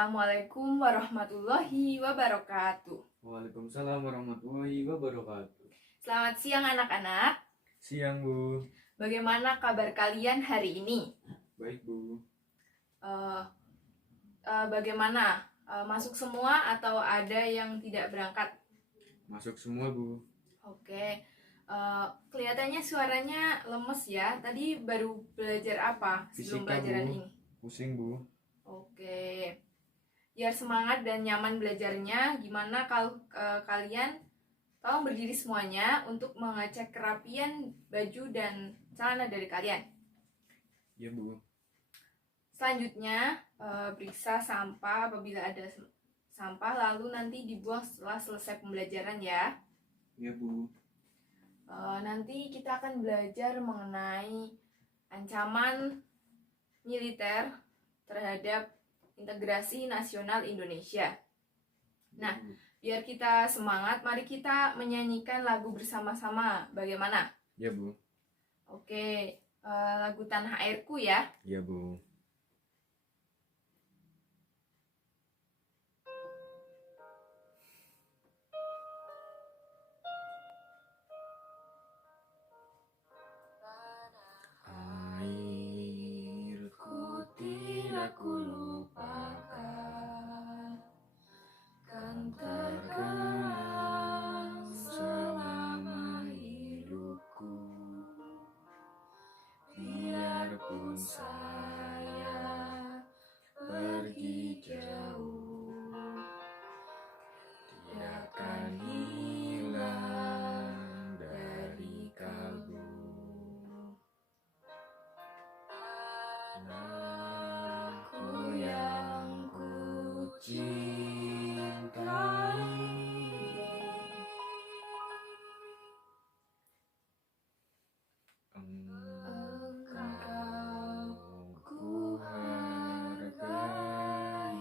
Assalamualaikum warahmatullahi wabarakatuh. Waalaikumsalam warahmatullahi wabarakatuh. Selamat siang anak-anak. Siang, Bu. Bagaimana kabar kalian hari ini? Baik, Bu. Bagaimana? Masuk semua atau ada yang tidak berangkat? Masuk semua, Bu. Oke. Kelihatannya suaranya lemes ya. Tadi baru belajar apa sebelum Fisika, pelajaran Bu. ini? Pusing, Bu. Oke. Biar semangat dan nyaman belajarnya, gimana kalau kalian tolong berdiri semuanya untuk mengecek kerapian baju dan celana dari kalian. Ya, Bu. Selanjutnya, periksa sampah apabila ada sampah, lalu nanti dibuang setelah selesai pembelajaran ya. Ya, Bu. Nanti kita akan belajar mengenai ancaman militer terhadap integrasi nasional Indonesia. Nah, Ya, Bu. biar kita semangat, mari kita menyanyikan lagu bersama-sama. Bagaimana? Ya, Bu. Oke, lagu Tanah Airku ya. Ya, Bu. Airku tidak kulupakan, kan terkenang selama hidupku. Biarpun saya pergi jauh, tidak akan hilang dari kalbu. Anakku yang ku cintai, engkau ku hargai.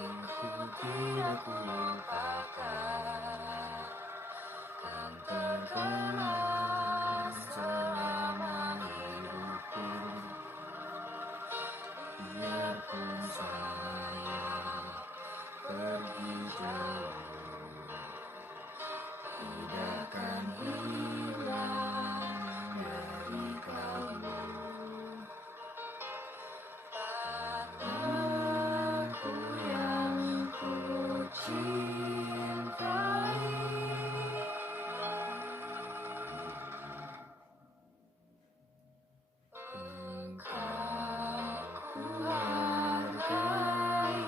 Airku tidak kulupakan, kan terkenang selama hidupku. Biarpun saya pergi jauh, tidak akan hilang dari kalbu. Anakku yang ku cintai, engkau ku hargai.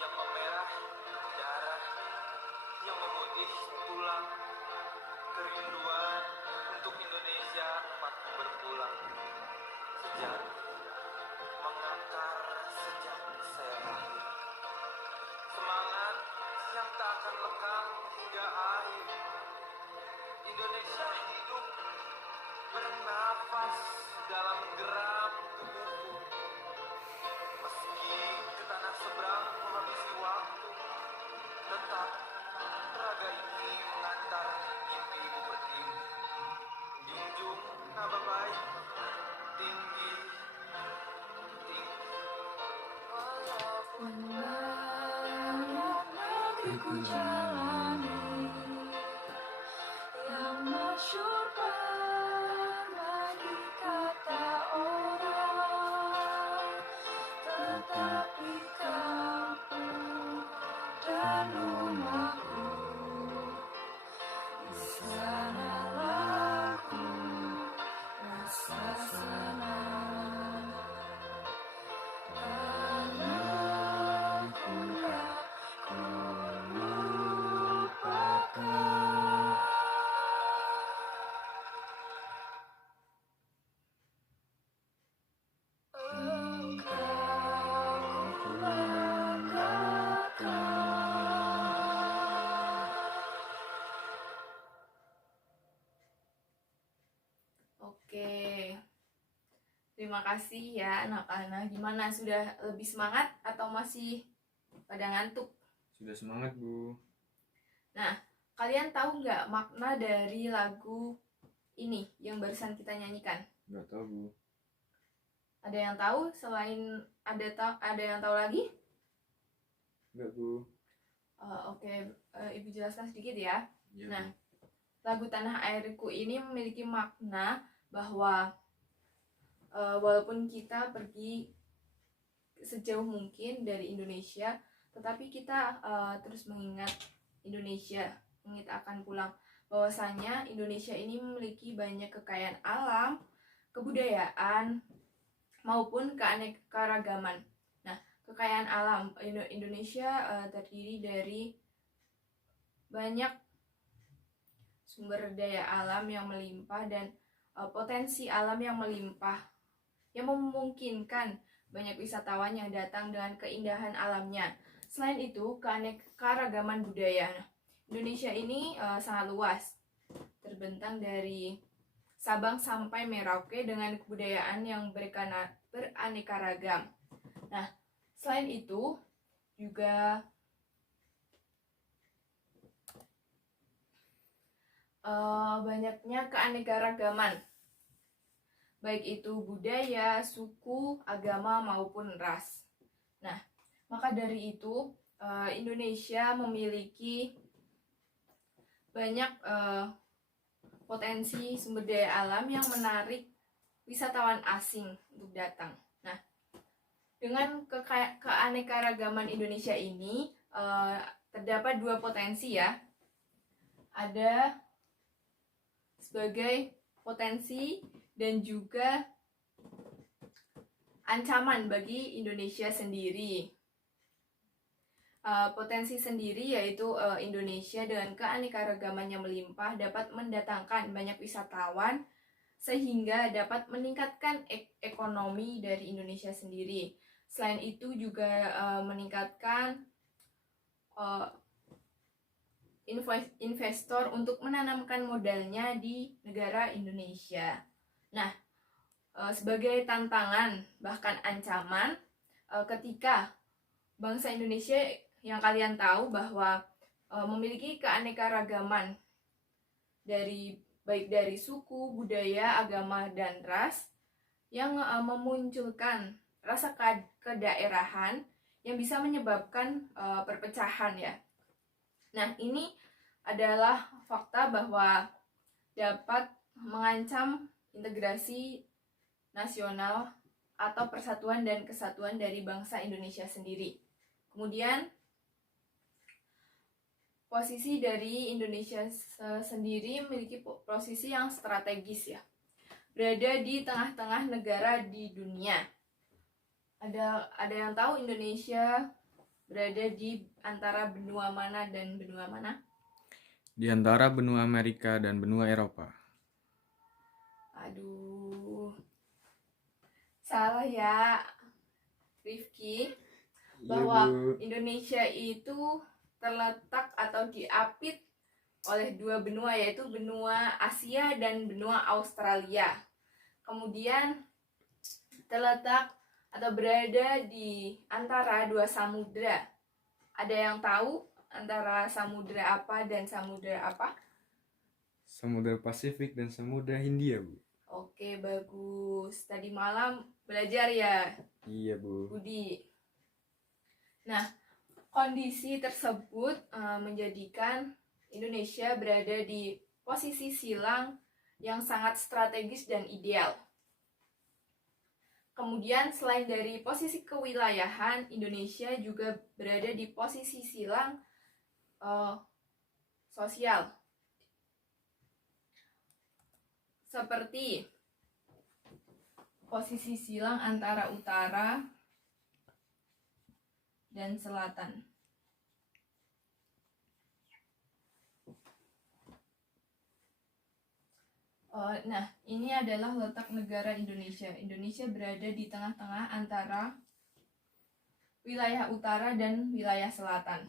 Yang memerah darah, yang memutih tulang, kerinduan untuk Indonesia waktu berpulang. Sejarah mengakar sejak saya lahir, semangat yang tak akan lekang hingga akhir. Indonesia hidup bernafas dalam geram tubuhku. Meski ke tanah seberang menghabisi waktu, tetap raga ini mengantar mimpimu berdiri. Junjung nama baik, tinggi, tinggi. Walaupun banyak negeri ku jalani, yang masyhur terima kasih ya anak-anak. Gimana, sudah lebih semangat atau masih pada ngantuk? Sudah semangat, Bu. Nah, kalian tahu nggak makna dari lagu ini yang barusan kita nyanyikan? Nggak tahu, Bu. Ada yang tahu selain ada yang tahu lagi? Nggak, Bu. Oke, Ibu jelaskan sedikit ya. Iya, Nah, Bu. lagu Tanah Airku ini memiliki makna bahwa walaupun kita pergi sejauh mungkin dari Indonesia, tetapi kita terus mengingat Indonesia, mengingat akan pulang. Bahwasanya Indonesia ini memiliki banyak kekayaan alam, kebudayaan, maupun keanekaragaman. Nah, kekayaan alam Indonesia terdiri dari banyak sumber daya alam yang melimpah dan potensi alam yang melimpah yang memungkinkan banyak wisatawan yang datang dengan keindahan alamnya. Selain itu, keanekaragaman budaya. Indonesia ini sangat luas, terbentang dari Sabang sampai Merauke dengan kebudayaan yang beraneka ragam. Nah, selain itu juga banyaknya keanekaragaman, baik itu budaya, suku, agama, maupun ras. Nah, maka dari itu Indonesia memiliki banyak potensi sumber daya alam yang menarik wisatawan asing untuk datang. Nah, dengan keanekaragaman Indonesia ini terdapat dua potensi ya. Ada sebagai potensi dan juga ancaman bagi Indonesia sendiri. Potensi sendiri yaitu Indonesia dengan keanekaragaman yang melimpah dapat mendatangkan banyak wisatawan sehingga dapat meningkatkan ekonomi dari Indonesia sendiri. Selain itu juga meningkatkan investor untuk menanamkan modalnya di negara Indonesia. Nah, sebagai tantangan bahkan ancaman ketika bangsa Indonesia yang kalian tahu bahwa memiliki keanekaragaman baik dari suku, budaya, agama, dan ras yang memunculkan rasa kedaerahan yang bisa menyebabkan perpecahan ya. Nah, ini adalah fakta bahwa dapat mengancam integrasi nasional atau persatuan dan kesatuan dari bangsa Indonesia sendiri. Kemudian, posisi dari Indonesia sendiri memiliki posisi yang strategis ya. Berada di tengah-tengah negara di dunia. Ada yang tahu Indonesia berada di antara benua mana dan benua mana? Di antara benua Amerika dan benua Eropa. Aduh, salah ya, Rifki. Bahwa Indonesia itu terletak atau diapit oleh dua benua, yaitu benua Asia dan benua Australia. Kemudian terletak atau berada di antara dua samudra. Ada yang tahu antara samudra apa dan samudra apa? Samudra Pasifik dan Samudra Hindia, Bu. Oke, bagus. Tadi malam belajar ya, Iya, Bu. Budi. Nah, kondisi tersebut menjadikan Indonesia berada di posisi silang yang sangat strategis dan ideal. Kemudian selain dari posisi kewilayahan, Indonesia juga berada di posisi silang sosial. Seperti posisi silang antara utara dan selatan. Nah, ini adalah letak negara Indonesia. Indonesia berada di tengah-tengah antara wilayah utara dan wilayah selatan.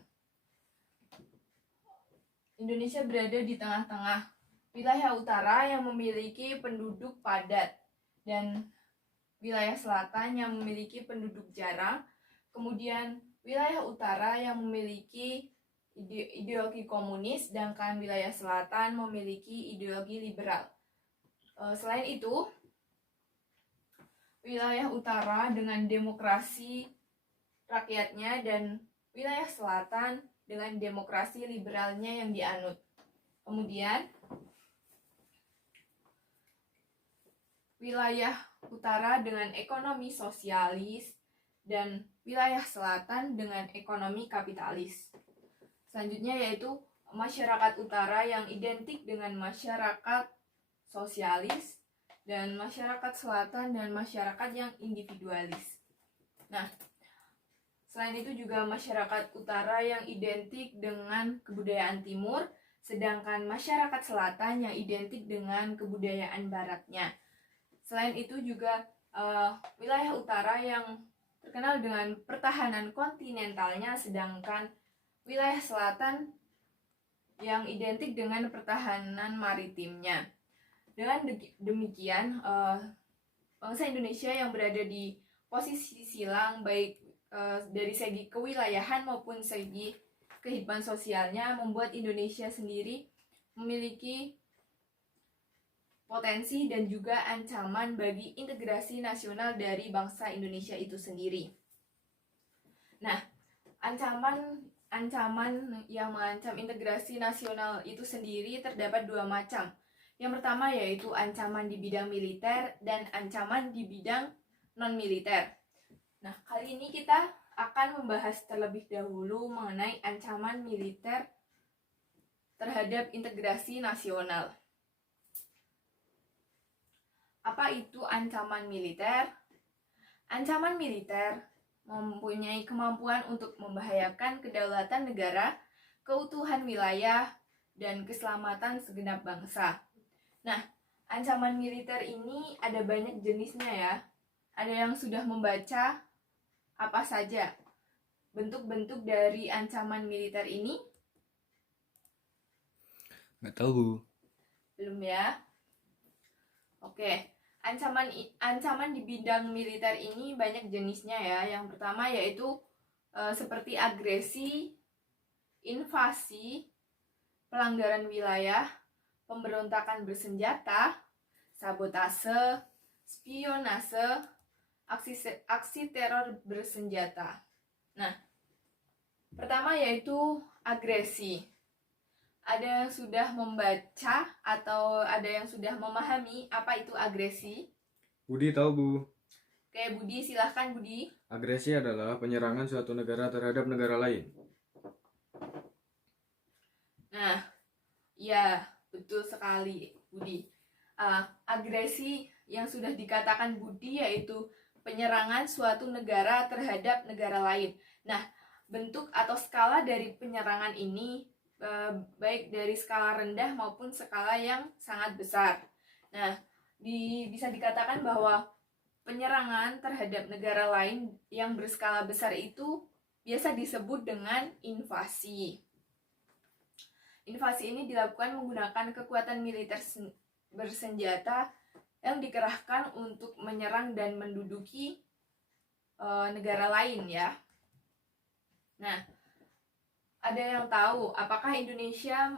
Indonesia berada di tengah-tengah wilayah utara yang memiliki penduduk padat dan wilayah selatan yang memiliki penduduk jarang, kemudian wilayah utara yang memiliki ideologi komunis, sedangkan wilayah selatan memiliki ideologi liberal. Selain itu, wilayah utara dengan demokrasi rakyatnya dan wilayah selatan dengan demokrasi liberalnya yang dianut. Kemudian, wilayah utara dengan ekonomi sosialis dan wilayah selatan dengan ekonomi kapitalis. Selanjutnya yaitu masyarakat utara yang identik dengan masyarakat sosialis dan masyarakat selatan dan masyarakat yang individualis. Nah, selain itu juga masyarakat utara yang identik dengan kebudayaan timur, sedangkan masyarakat selatan yang identik dengan kebudayaan baratnya. Selain itu juga wilayah utara yang terkenal dengan pertahanan kontinentalnya, sedangkan wilayah selatan yang identik dengan pertahanan maritimnya. Dengan demikian, bangsa Indonesia yang berada di posisi silang baik dari segi kewilayahan maupun segi kehidupan sosialnya membuat Indonesia sendiri memiliki potensi dan juga ancaman bagi integrasi nasional dari bangsa Indonesia itu sendiri. Nah, ancaman yang mengancam integrasi nasional itu sendiri terdapat dua macam. Yang pertama yaitu ancaman di bidang militer dan ancaman di bidang non-militer. Nah, kali ini kita akan membahas terlebih dahulu mengenai ancaman militer terhadap integrasi nasional. Apa itu ancaman militer? Ancaman militer mempunyai kemampuan untuk membahayakan kedaulatan negara, keutuhan wilayah, dan keselamatan segenap bangsa. Nah, ancaman militer ini ada banyak jenisnya ya. Ada yang sudah membaca apa saja bentuk-bentuk dari ancaman militer ini? Nggak tahu, Bu. Belum ya? Oke, ancaman di bidang militer ini banyak jenisnya ya. Yang pertama yaitu seperti agresi, invasi, pelanggaran wilayah, pemberontakan bersenjata, sabotase, spionase, aksi teror bersenjata. Nah, pertama yaitu agresi. Ada yang sudah membaca atau ada yang sudah memahami apa itu agresi? Budi tahu, Bu. Oke, Budi, silahkan Budi. Agresi adalah penyerangan suatu negara terhadap negara lain. Nah, ya betul sekali Budi. Agresi yang sudah dikatakan Budi yaitu penyerangan suatu negara terhadap negara lain. Nah, bentuk atau skala dari penyerangan ini baik dari skala rendah maupun skala yang sangat besar. Nah, bisa dikatakan bahwa penyerangan terhadap negara lain yang berskala besar itu biasa disebut dengan invasi. Invasi ini dilakukan menggunakan kekuatan militer bersenjata yang dikerahkan untuk menyerang dan menduduki negara lain ya. Nah, ada yang tahu apakah Indonesia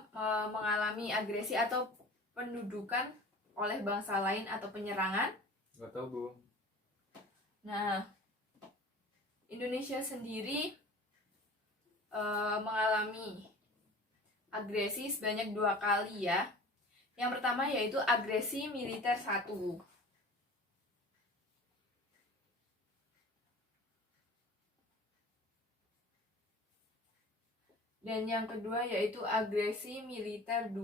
mengalami agresi atau pendudukan oleh bangsa lain atau penyerangan? Nggak tahu, Bu. Nah, Indonesia sendiri mengalami agresi sebanyak 2 kali ya. Yang pertama yaitu agresi militer 1. Dan yang kedua yaitu agresi militer 2.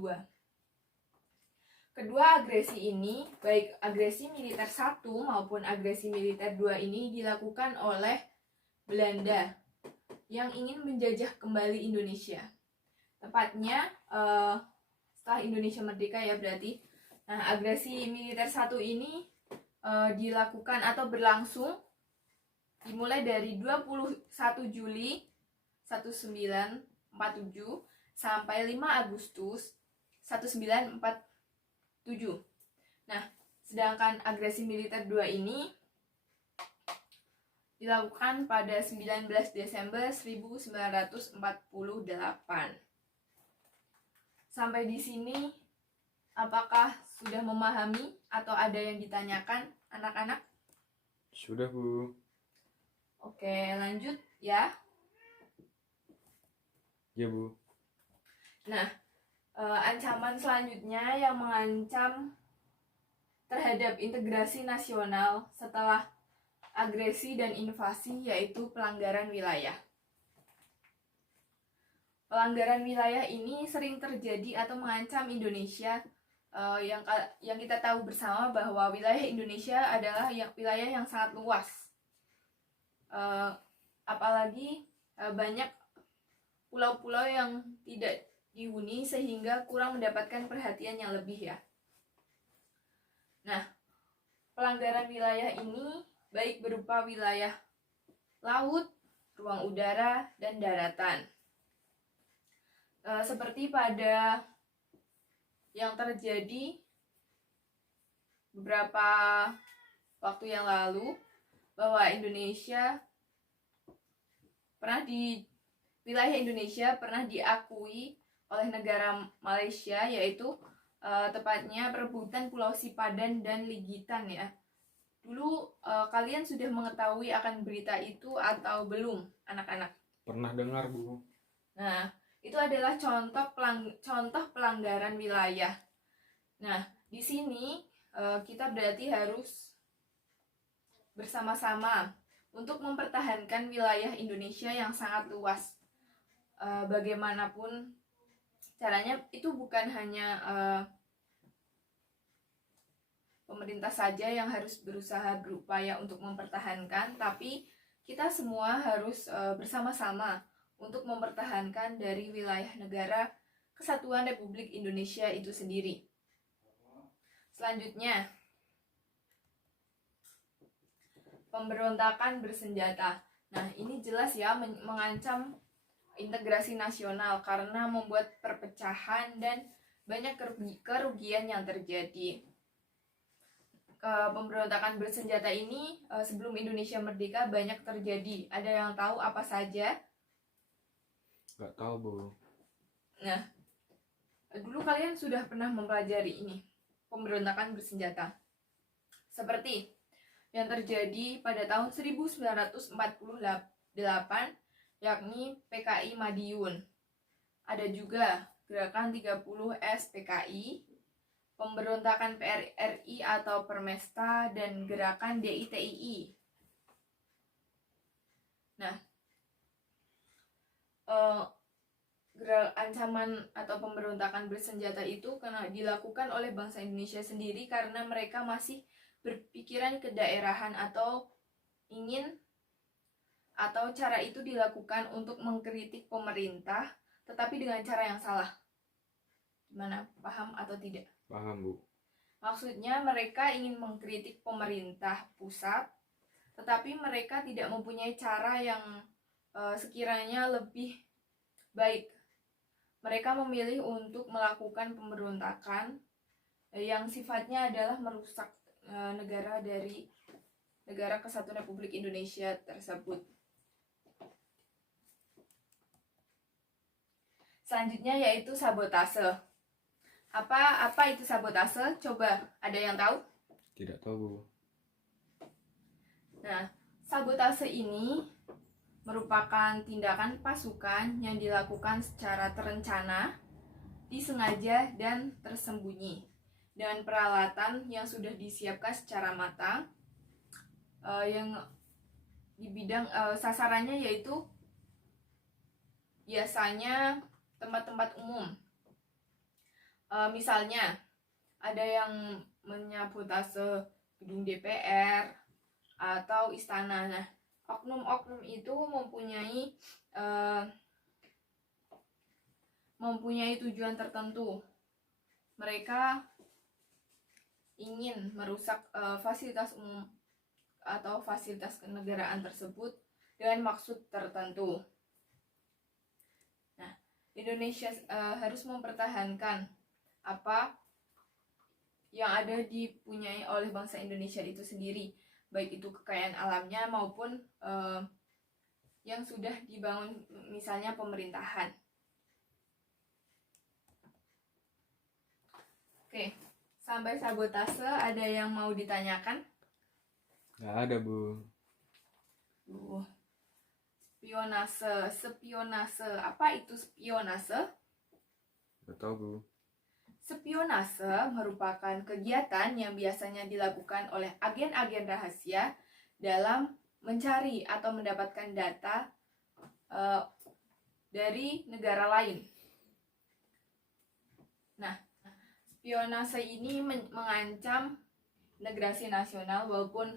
Kedua agresi ini, baik agresi militer 1 maupun agresi militer 2 ini dilakukan oleh Belanda yang ingin menjajah kembali Indonesia. Tepatnya setelah Indonesia merdeka ya berarti. Nah, agresi militer 1 ini dilakukan atau berlangsung dimulai dari 21 Juli 1947 sampai 5 Agustus 1947. Nah, sedangkan agresi militer 2 ini dilakukan pada 19 Desember 1948. Sampai di sini, apakah sudah memahami atau ada yang ditanyakan, anak-anak? Sudah, Bu. Oke, lanjut ya. Ya, Bu. Nah, ancaman selanjutnya yang mengancam terhadap integrasi nasional setelah agresi dan invasi yaitu pelanggaran wilayah. Pelanggaran wilayah ini sering terjadi atau mengancam Indonesia, yang kita tahu bersama bahwa wilayah Indonesia adalah wilayah yang sangat luas. Apalagi banyak pulau-pulau yang tidak dihuni sehingga kurang mendapatkan perhatian yang lebih ya. Nah, pelanggaran wilayah ini baik berupa wilayah laut, ruang udara, dan daratan. Seperti pada yang terjadi beberapa waktu yang lalu, bahwa wilayah Indonesia pernah diakui oleh negara Malaysia, yaitu tepatnya perebutan Pulau Sipadan dan Ligitan ya. Dulu kalian sudah mengetahui akan berita itu atau belum, anak-anak? Pernah dengar, Bu. Nah, itu adalah contoh pelanggaran wilayah. Nah, di sini kita berarti harus bersama-sama untuk mempertahankan wilayah Indonesia yang sangat luas. Bagaimanapun caranya, itu bukan hanya pemerintah saja yang harus berupaya untuk mempertahankan, tapi kita semua harus bersama-sama untuk mempertahankan dari wilayah negara Kesatuan Republik Indonesia itu sendiri. Selanjutnya, pemberontakan bersenjata. Nah, ini jelas ya mengancam integrasi nasional karena membuat perpecahan dan banyak kerugian yang terjadi. Pemberontakan bersenjata ini sebelum Indonesia merdeka banyak terjadi. Ada yang tahu apa saja? Gak tahu, Bu. Nah, dulu kalian sudah pernah mempelajari ini, pemberontakan bersenjata. Seperti yang terjadi pada tahun 1948, yakni PKI Madiun. Ada juga gerakan 30S PKI, pemberontakan PRRI atau Permesta, dan gerakan DITII. Nah, ancaman atau pemberontakan bersenjata itu karena dilakukan oleh bangsa Indonesia sendiri karena mereka masih berpikiran kedaerahan atau cara itu dilakukan untuk mengkritik pemerintah, tetapi dengan cara yang salah. Gimana? Paham atau tidak? Paham, Bu. Maksudnya mereka ingin mengkritik pemerintah pusat, tetapi mereka tidak mempunyai cara yang sekiranya lebih baik. Mereka memilih untuk melakukan pemberontakan yang sifatnya adalah merusak negara Kesatuan Republik Indonesia tersebut. Selanjutnya yaitu sabotase. Apa itu sabotase? Coba, ada yang tahu? Tidak tahu, Bu. Nah, sabotase ini merupakan tindakan pasukan yang dilakukan secara terencana, disengaja, dan tersembunyi dengan peralatan yang sudah disiapkan secara matang, yang di bidang sasarannya yaitu biasanya tempat-tempat umum. Misalnya ada yang menyabotase gedung DPR atau istana. Nah, oknum-oknum itu mempunyai tujuan tertentu. Mereka ingin merusak fasilitas umum atau fasilitas kenegaraan tersebut dengan maksud tertentu. Nah, Indonesia harus mempertahankan apa yang ada dipunyai oleh bangsa Indonesia itu sendiri. baik itu kekayaan alamnya maupun yang sudah dibangun, misalnya pemerintahan. Oke, sampai sabotase ada yang mau ditanyakan? Nggak ada, Bu. Spionase. Apa itu spionase? Nggak tahu, Bu. Spionase merupakan kegiatan yang biasanya dilakukan oleh agen-agen rahasia dalam mencari atau mendapatkan data dari negara lain. Nah, spionase ini mengancam integrasi nasional walaupun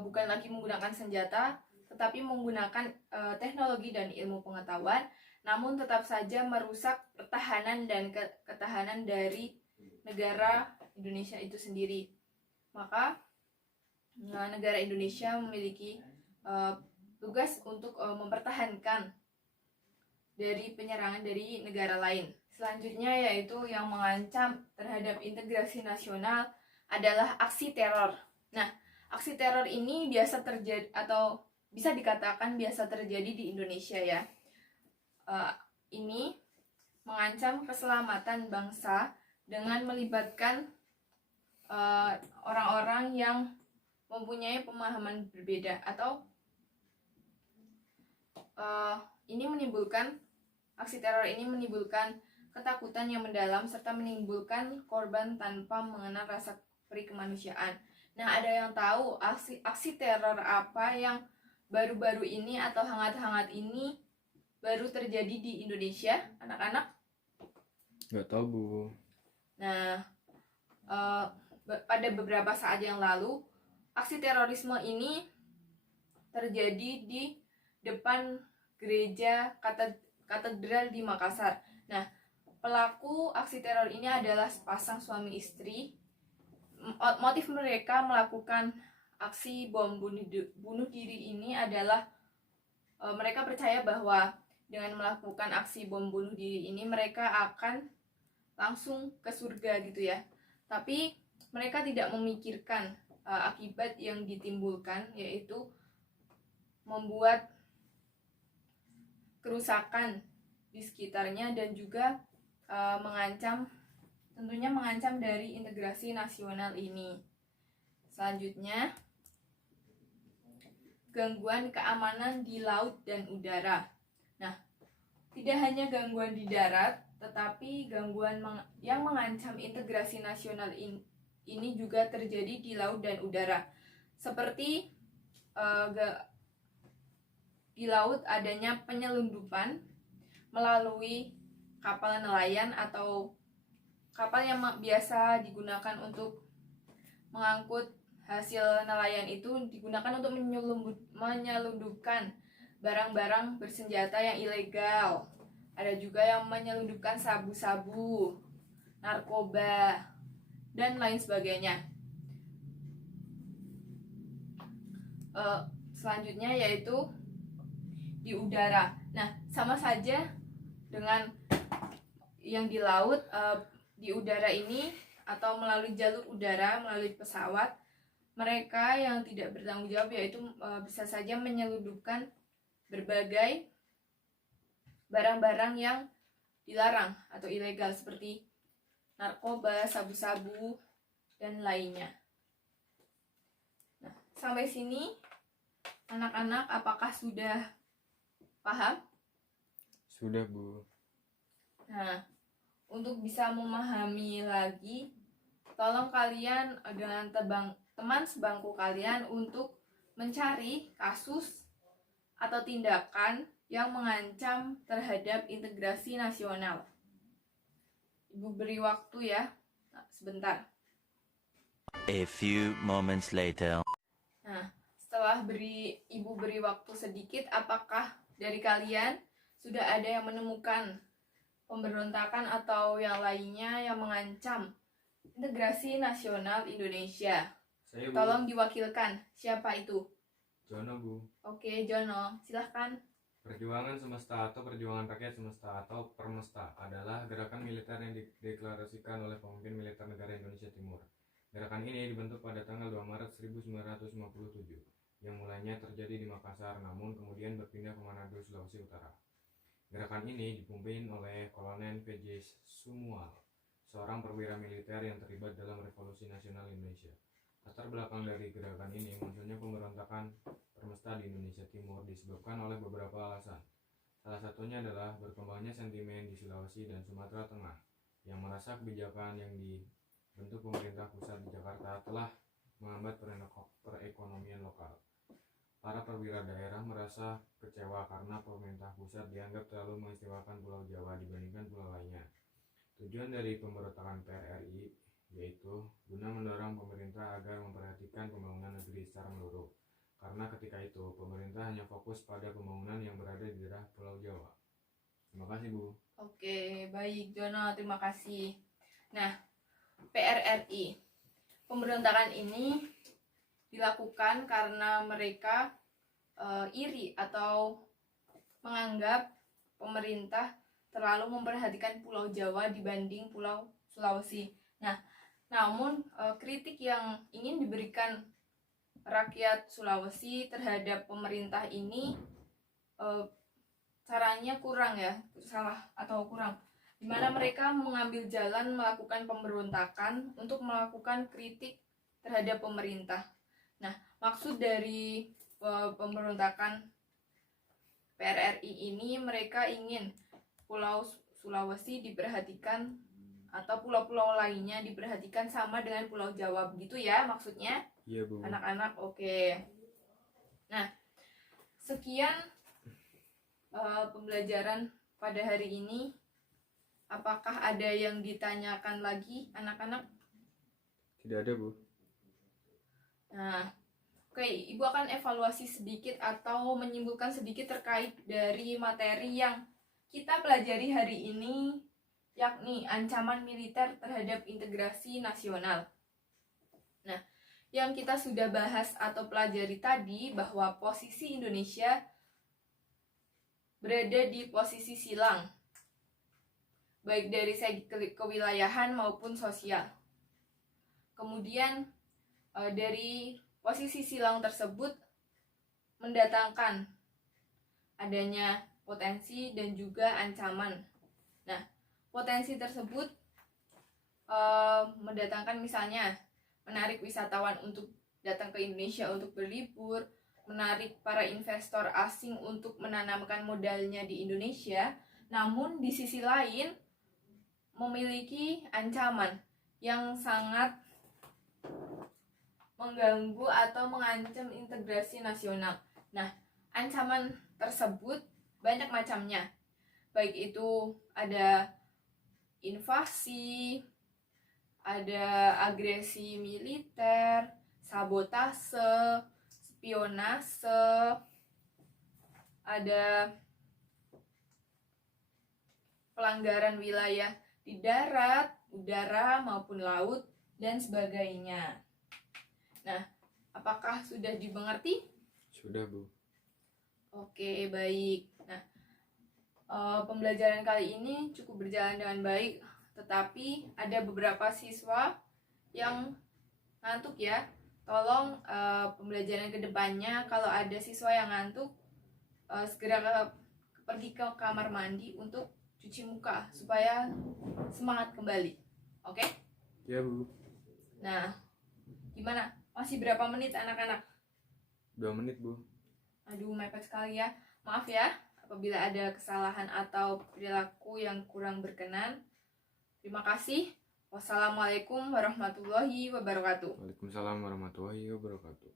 bukan lagi menggunakan senjata, tetapi menggunakan teknologi dan ilmu pengetahuan, namun tetap saja merusak pertahanan dan ketahanan dari negara Indonesia itu sendiri. Maka negara Indonesia memiliki tugas untuk mempertahankan dari penyerangan dari negara lain. Selanjutnya yaitu yang mengancam terhadap integrasi nasional adalah aksi teror. Nah, aksi teror ini biasa terjadi atau bisa dikatakan biasa terjadi di Indonesia ya. Ini mengancam keselamatan bangsa dengan melibatkan orang-orang yang mempunyai pemahaman berbeda atau aksi teror ini menimbulkan ketakutan yang mendalam serta menimbulkan korban tanpa mengenal rasa peri kemanusiaan. Nah, ada yang tahu aksi teror apa yang baru-baru ini atau hangat-hangat ini baru terjadi di Indonesia, anak-anak? Nggak tahu, Bu. Nah, pada beberapa saat yang lalu, aksi terorisme ini terjadi di depan gereja katedral di Makassar. Nah, pelaku aksi teror ini adalah sepasang suami istri. Motif mereka melakukan aksi bom bunuh diri ini adalah mereka percaya bahwa dengan melakukan aksi bom bunuh diri ini mereka akan langsung ke surga gitu ya. Tapi mereka tidak memikirkan akibat yang ditimbulkan, yaitu membuat kerusakan di sekitarnya dan juga tentunya mengancam dari integrasi nasional ini. Selanjutnya, gangguan keamanan di laut dan udara. Nah, tidak hanya gangguan di darat, tetapi gangguan yang mengancam integrasi nasional ini juga terjadi di laut dan udara. Seperti di laut adanya penyelundupan melalui kapal nelayan atau kapal yang biasa digunakan untuk mengangkut hasil nelayan itu digunakan untuk menyelundupkan barang-barang bersenjata yang ilegal. Ada juga yang menyelundupkan sabu-sabu, narkoba, dan lain sebagainya. Selanjutnya yaitu di udara. Nah, sama saja dengan yang di laut, di udara ini atau melalui jalur udara, melalui pesawat, mereka yang tidak bertanggung jawab yaitu bisa saja menyelundupkan berbagai barang-barang yang dilarang atau ilegal seperti narkoba, sabu-sabu, dan lainnya. Nah, sampai sini anak-anak apakah sudah paham? Sudah, Bu. Nah, untuk bisa memahami lagi, tolong kalian dengan teman sebangku kalian untuk mencari kasus atau tindakan yang mengancam terhadap integrasi nasional. Ibu beri waktu ya, sebentar. A few moments later. Nah, setelah Ibu beri waktu sedikit, apakah dari kalian sudah ada yang menemukan pemberontakan atau yang lainnya yang mengancam integrasi nasional Indonesia? Saya, Bu. Tolong diwakilkan, siapa itu? Jono, Bu. Oke, Jono, silahkan. Perjuangan Semesta atau Perjuangan Rakyat Semesta atau Permesta adalah gerakan militer yang dideklarasikan oleh pemimpin militer negara Indonesia Timur. Gerakan ini dibentuk pada tanggal 2 Maret 1957 yang mulanya terjadi di Makassar namun kemudian berpindah ke Manado, Sulawesi Utara. Gerakan ini dipimpin oleh Kolonel PJ Sumual, seorang perwira militer yang terlibat dalam Revolusi Nasional Indonesia. Latar belakang dari gerakan ini munculnya pemberontakan permesta di Indonesia Timur disebabkan oleh beberapa alasan. Salah satunya adalah berkembangnya sentimen di Sulawesi dan Sumatera Tengah yang merasa kebijakan yang dibentuk pemerintah pusat di Jakarta telah menghambat perekonomian lokal. Para perwira daerah merasa kecewa karena pemerintah pusat dianggap terlalu mengistimewakan Pulau Jawa dibandingkan pulau lainnya. Tujuan dari pemberontakan PRRI yaitu guna mendorong pemerintah agar memperhatikan pembangunan negeri secara menyeluruh. Karena ketika itu pemerintah hanya fokus pada pembangunan yang berada di daerah Pulau Jawa. Terima kasih, Bu. Oke, baik Jono, terima kasih. Nah, PRRI. Pemberontakan ini dilakukan karena mereka iri atau menganggap pemerintah terlalu memperhatikan Pulau Jawa dibanding Pulau Sulawesi. Nah, namun kritik yang ingin diberikan rakyat Sulawesi terhadap pemerintah ini caranya kurang ya, salah atau kurang, dimana mereka mengambil jalan melakukan pemberontakan untuk melakukan kritik terhadap pemerintah. Nah, maksud dari pemberontakan PRRI ini, mereka ingin Pulau Sulawesi diperhatikan atau pulau-pulau lainnya diperhatikan sama dengan Pulau Jawa, begitu ya maksudnya? Iya, Bu. Anak-anak, oke. Nah, sekian pembelajaran pada hari ini. Apakah ada yang ditanyakan lagi anak-anak? Tidak ada, Bu. Nah, oke, Ibu akan evaluasi sedikit atau menyimpulkan sedikit terkait dari materi yang kita pelajari hari ini, yakni ancaman militer terhadap integrasi nasional. Nah, yang kita sudah bahas atau pelajari tadi bahwa posisi Indonesia berada di posisi silang, baik dari segi kewilayahan maupun sosial. Kemudian dari posisi silang tersebut mendatangkan adanya potensi dan juga ancaman. Nah, potensi tersebut mendatangkan misalnya menarik wisatawan untuk datang ke Indonesia untuk berlibur, menarik para investor asing untuk menanamkan modalnya di Indonesia. Namun di sisi lain memiliki ancaman yang sangat mengganggu atau mengancam integrasi nasional. Nah, ancaman tersebut banyak macamnya. Baik itu ada invasi, ada agresi militer, sabotase, spionase, ada pelanggaran wilayah di darat, udara maupun laut, dan sebagainya. Nah, apakah sudah dimengerti? Sudah, Bu. Oke, baik. Nah, pembelajaran kali ini cukup berjalan dengan baik, tetapi ada beberapa siswa yang ngantuk ya. Tolong pembelajaran kedepannya kalau ada siswa yang ngantuk, segera pergi ke kamar mandi untuk cuci muka supaya semangat kembali. Oke? Ya, Bu. Nah, gimana? Masih berapa menit anak-anak? 2 menit, Bu. Aduh, mepet sekali ya. Maaf ya apabila ada kesalahan atau perilaku yang kurang berkenan. Terima kasih. Wassalamualaikum warahmatullahi wabarakatuh. Waalaikumsalam warahmatullahi wabarakatuh.